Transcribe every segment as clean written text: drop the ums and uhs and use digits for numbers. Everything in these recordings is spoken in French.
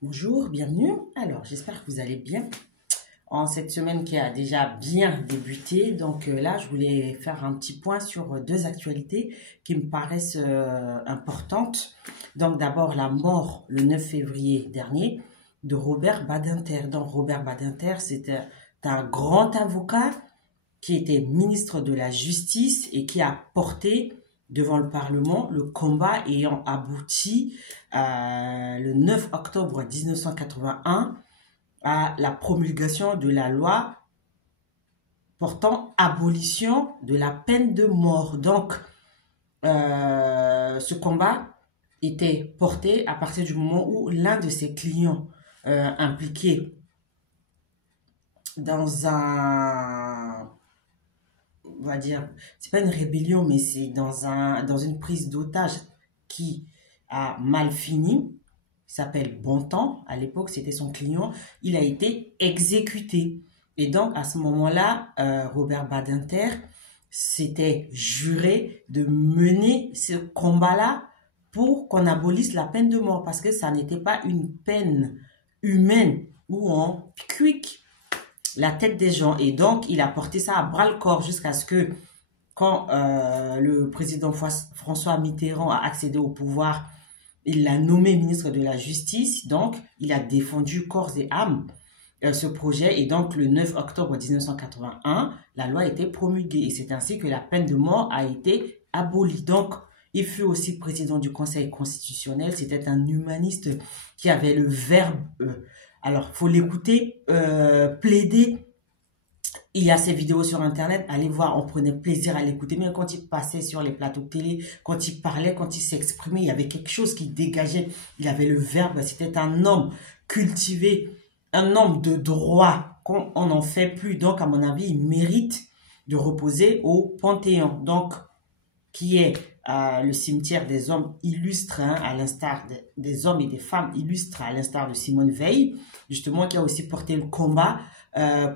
Bonjour, bienvenue. Alors, j'espère que vous allez bien en cette semaine qui a déjà bien débuté. Donc là, je voulais faire un petit point sur deux actualités qui me paraissent importantes. Donc d'abord, la mort le 9 février dernier de Robert Badinter. Donc Robert Badinter, c'était un grand avocat qui était ministre de la Justice et qui a porté devant le Parlement le combat ayant abouti le 9 octobre 1981 à la promulgation de la loi portant abolition de la peine de mort. Donc, ce combat était porté à partir du moment où l'un de ses clients impliqué dans on va dire, c'est pas une rébellion, mais c'est dans une prise d'otage qui a mal fini. Il s'appelle Bontemps. À l'époque, c'était son client. Il a été exécuté. Et donc, à ce moment-là, Robert Badinter s'était juré de mener ce combat-là pour qu'on abolisse la peine de mort, parce que ça n'était pas une peine humaine où on quick la tête des gens. Et donc, il a porté ça à bras-le-corps jusqu'à ce que, quand le président François Mitterrand a accédé au pouvoir, il l'a nommé ministre de la Justice. Donc, il a défendu corps et âme ce projet. Et donc, le 9 octobre 1981, la loi a été promulguée. Et c'est ainsi que la peine de mort a été abolie. Donc, il fut aussi président du Conseil constitutionnel. C'était un humaniste qui avait le verbe... alors, faut l'écouter, plaider. Il y a ces vidéos sur Internet, allez voir, on prenait plaisir à l'écouter. Même quand il passait sur les plateaux de télé, quand il parlait, quand il s'exprimait, il y avait quelque chose qui dégageait. Il avait le verbe, c'était un homme cultivé, un homme de droit, qu'on n'en fait plus. Donc, à mon avis, il mérite de reposer au Panthéon. Donc, qui est le cimetière des hommes illustres, hein, à l'instar des hommes et des femmes illustres, à l'instar de Simone Veil, justement, qui a aussi porté le combat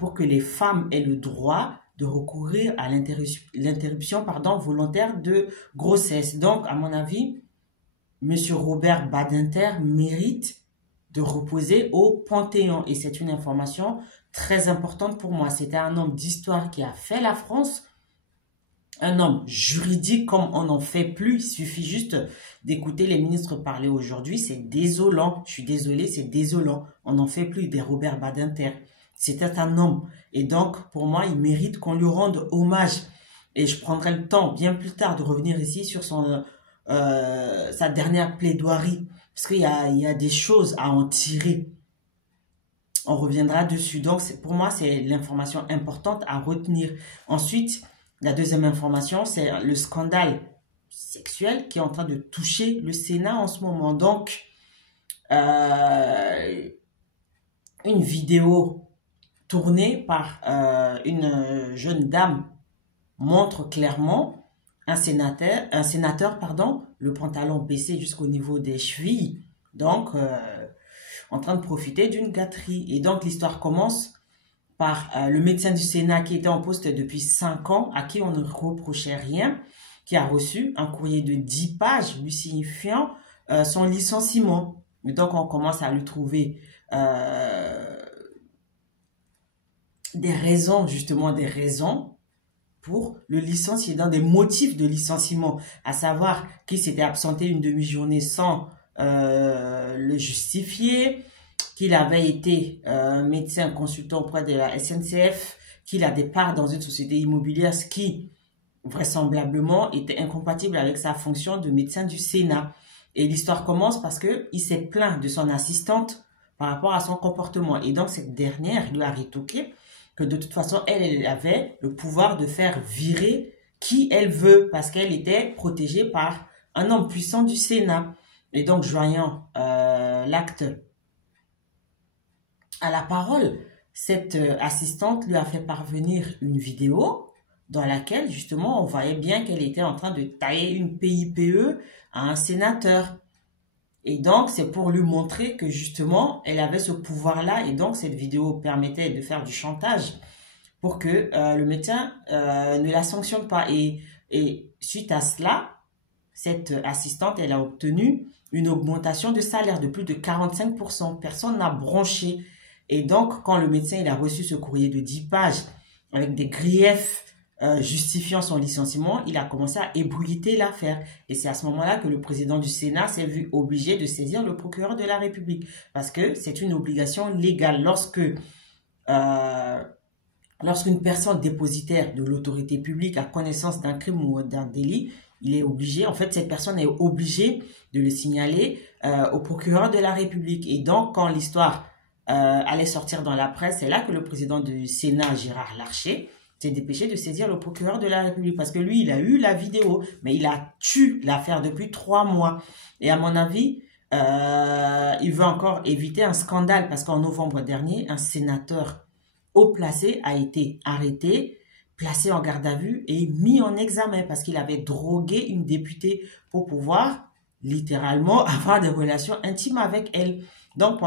pour que les femmes aient le droit de recourir à l'interruption volontaire de grossesse. Donc, à mon avis, Monsieur Robert Badinter mérite de reposer au Panthéon. Et c'est une information très importante pour moi. C'était un homme d'histoire qui a fait la France, un homme juridique comme on n'en fait plus. Il suffit juste d'écouter les ministres parler aujourd'hui. C'est désolant. Je suis désolé, c'est désolant. On n'en fait plus des Robert Badinter. C'était un homme. Et donc, pour moi, il mérite qu'on lui rende hommage. Et je prendrai le temps, bien plus tard, de revenir ici sur sa dernière plaidoirie. Parce qu'il y a des choses à en tirer. On reviendra dessus. Donc, pour moi, c'est l'information importante à retenir. Ensuite, la deuxième information, c'est le scandale sexuel qui est en train de toucher le Sénat en ce moment. Donc, une vidéo tournée par une jeune dame montre clairement un sénateur, le pantalon baissé jusqu'au niveau des chevilles, donc en train de profiter d'une gâterie. Et donc l'histoire commence par le médecin du Sénat qui était en poste depuis 5 ans, à qui on ne reprochait rien, qui a reçu un courrier de 10 pages lui signifiant son licenciement. Et donc on commence à lui trouver des raisons pour le licencier, dans des motifs de licenciement, à savoir qu'il s'était absenté une demi-journée sans le justifier, qu'il avait été médecin consultant auprès de la SNCF, qu'il a des parts dans une société immobilière, ce qui vraisemblablement était incompatible avec sa fonction de médecin du Sénat. Et l'histoire commence parce qu'il s'est plaint de son assistante par rapport à son comportement. Et donc cette dernière lui a rétorqué que de toute façon, elle avait le pouvoir de faire virer qui elle veut parce qu'elle était protégée par un homme puissant du Sénat. Et donc, joignant l'acte à la parole, cette assistante lui a fait parvenir une vidéo dans laquelle, justement, on voyait bien qu'elle était en train de tailler une PIPE à un sénateur. Et donc, c'est pour lui montrer que, justement, elle avait ce pouvoir-là. Et donc, cette vidéo permettait de faire du chantage pour que le médecin ne la sanctionne pas. Et suite à cela, cette assistante, elle a obtenu une augmentation de salaire de plus de 45%. Personne n'a bronché. Et donc, quand le médecin il a reçu ce courrier de 10 pages avec des griefs justifiant son licenciement, il a commencé à ébruiter l'affaire. Et c'est à ce moment-là que le président du Sénat s'est vu obligé de saisir le procureur de la République. Parce que c'est une obligation légale. Lorsqu'une personne dépositaire de l'autorité publique a connaissance d'un crime ou d'un délit, il est obligé, en fait, cette personne est obligée de le signaler au procureur de la République. Et donc, quand l'histoire allait sortir dans la presse, c'est là que le président du Sénat, Gérard Larcher, s'est dépêché de saisir le procureur de la République. Parce que lui, il a eu la vidéo, mais il a tué l'affaire depuis 3 mois. Et à mon avis, il veut encore éviter un scandale. Parce qu'en novembre dernier, un sénateur haut placé a été arrêté, placé en garde à vue et mis en examen parce qu'il avait drogué une députée pour pouvoir littéralement avoir des relations intimes avec elle. Donc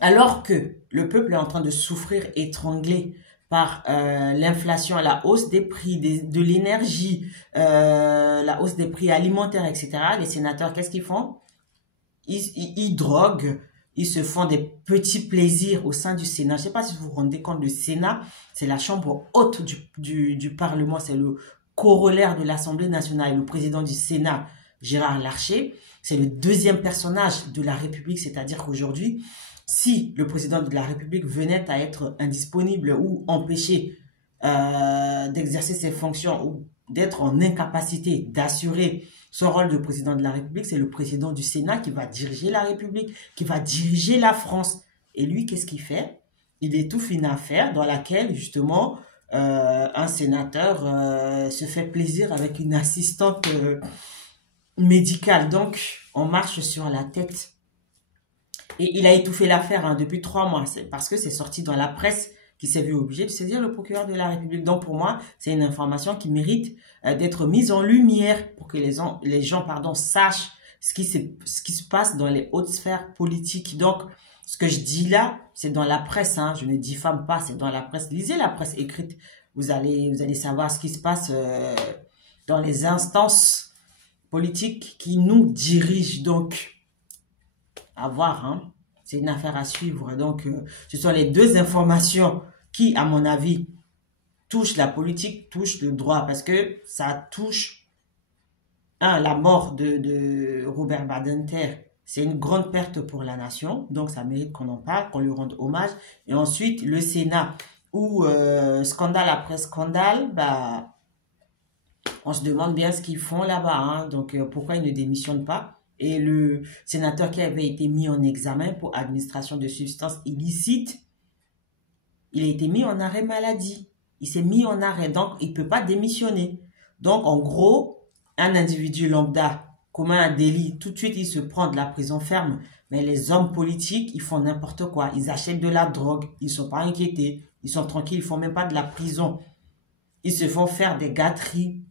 alors que le peuple est en train de souffrir étranglé par l'inflation, la hausse des prix de l'énergie, la hausse des prix alimentaires, etc., les sénateurs, qu'est-ce qu'ils font? Ils droguent. Ils se font des petits plaisirs au sein du Sénat. Je ne sais pas si vous vous rendez compte, le Sénat, c'est la chambre haute du Parlement. C'est le corollaire de l'Assemblée nationale. Le président du Sénat, Gérard Larcher, c'est le deuxième personnage de la République. C'est-à-dire qu'aujourd'hui, si le président de la République venait à être indisponible ou empêché d'exercer ses fonctions ou d'être en incapacité d'assurer son rôle de président de la République, c'est le président du Sénat qui va diriger la République, qui va diriger la France. Et lui, qu'est-ce qu'il fait? Il étouffe une affaire dans laquelle, justement, un sénateur se fait plaisir avec une assistante médicale. Donc, on marche sur la tête. Et il a étouffé l'affaire depuis 3 mois. C'est parce que c'est sorti dans la presse qui s'est vu obligé de saisir le procureur de la République. Donc, pour moi, c'est une information qui mérite d'être mise en lumière pour que les gens sachent ce qui se passe dans les hautes sphères politiques. Donc, ce que je dis là, c'est dans la presse. Hein, je ne diffame pas, c'est dans la presse. Lisez la presse écrite. Vous allez savoir ce qui se passe dans les instances politiques qui nous dirigent. Donc, à voir, hein. C'est une affaire à suivre. Donc, ce sont les deux informations qui, à mon avis, touchent la politique, touchent le droit. Parce que ça touche, la mort de Robert Badinter. C'est une grande perte pour la nation. Donc, ça mérite qu'on en parle, qu'on lui rende hommage. Et ensuite, le Sénat, où scandale après scandale, on se demande bien ce qu'ils font là-bas. Hein. Donc, pourquoi ils ne démissionnent pas? Et le sénateur qui avait été mis en examen pour administration de substances illicites, il a été mis en arrêt maladie. Il s'est mis en arrêt, donc il ne peut pas démissionner. Donc, en gros, un individu lambda commet un délit, tout de suite, il se prend de la prison ferme. Mais les hommes politiques, ils font n'importe quoi. Ils achètent de la drogue, ils ne sont pas inquiétés, ils sont tranquilles, ils ne font même pas de la prison. Ils se font faire des gâteries.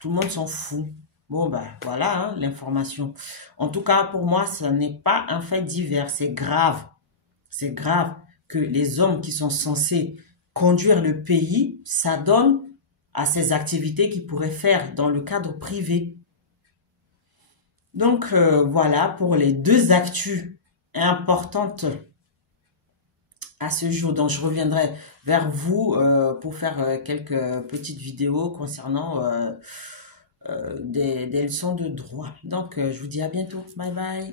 Tout le monde s'en fout. Bon, voilà hein, l'information. En tout cas, pour moi, ce n'est pas un fait divers. C'est grave. C'est grave que les hommes qui sont censés conduire le pays s'adonnent à ces activités qu'ils pourraient faire dans le cadre privé. Donc, voilà pour les deux actus importantes à ce jour. Donc, je reviendrai vers vous pour faire quelques petites vidéos concernant des leçons de droit. Donc, je vous dis à bientôt. Bye bye.